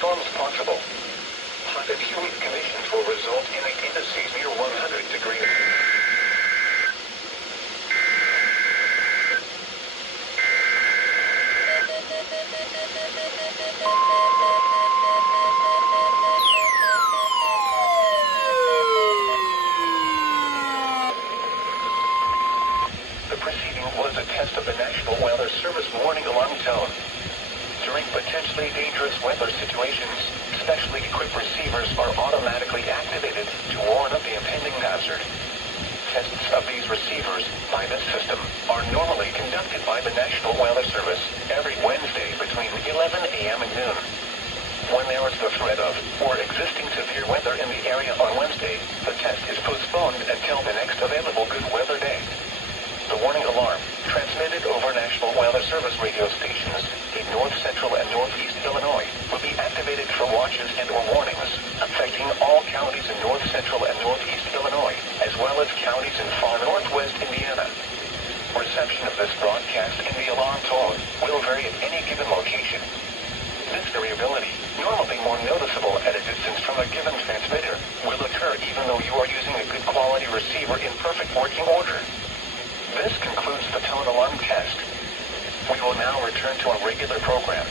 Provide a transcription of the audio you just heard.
thunderstorms possible. Hot and humid conditions will result in indices near 100 degrees. The preceding was a test of the National Weather Service warning alarm tone. During potentially dangerous weather situations, specially equipped receivers are automatically activated to warn of the impending hazard. Tests of these receivers by this system are normally conducted by the National Weather Service every Wednesday between 11 a.m. and noon. When there is the threat of or existing severe weather in the area on Wednesday, the test is postponed until the next available good weather day. The warning alarm, transmitted over National Weather Service radio stations in North Central and Northeast Illinois, will be activated for watches and or warnings affecting all counties in North Central and Northeast Illinois, as well as counties in far Northwest Indiana. Reception of this broadcast in the alarm tone will vary at any given location. This variability, normally more noticeable at a distance from a given transmitter, will occur even though you are using a good quality receiver in perfect working order. This concludes the tone alarm test. We will now return to our regular program.